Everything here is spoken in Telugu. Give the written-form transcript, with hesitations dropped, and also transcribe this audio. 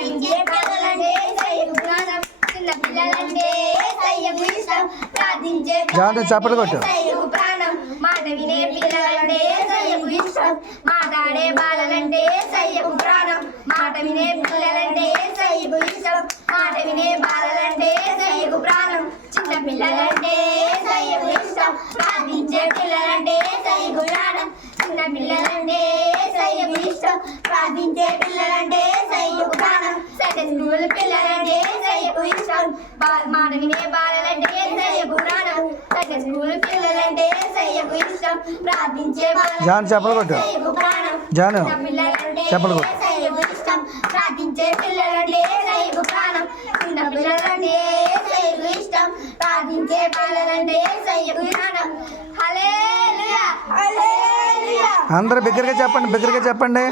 ప్రార్థించే పిల్లలంటే యేసయ్యకు ప్రాణం చిన్న పిల్లలంటే యేసయ్యకు ఇష్టం ప్రార్థించే యేసయ్యకు ప్రాణం మాట వినే పిల్లలంటే యేసయ్యకు ఇష్టం మాట్లాడే బాలలంటే యేసయ్యకు ప్రాణం మాట వినే పిల్లలంటే యేసయ్యకు ఇష్టం మాట వినే బాలలంటే యేసయ్యకు ప్రాణం చిన్న పిల్లలంటే యేసయ్యకు ఇష్టం ప్రార్థించే పిల్లలంటే యేసయ్యకు ప్రాణం చిన్న పిల్లలంటే యేసయ్యకు ఇష్టం ప్రార్థించే పిల్లలంటే యేసయ్యకు ప్రాణం సండే స్కూల్ పిల్లలంటే యేసయ్యకు ఇష్టం మాట వినే బాలలంటే యేసయ్యకు ప్రాణం సండే స్కూల్ పిల్లలంటే యేసయ్యకు ఇష్టం ప్రార్థించే బాలలంటే యేసయ్యకు ప్రాణం చిన్న పిల్లలంటే యేసయ్యకు ఇష్టం ప్రార్థించే పిల్లలంటే యేసయ్యకు ప్రాణం చిన్న పిల్లలంటే యేసయ్యకు ఇష్టం ప్రార్థించే పిల్లలంటే యేసయ్యకు ప్రాణం హల్లెలూయా హల్లెలూయా అందరూ బిగ్గరగా చెప్పండి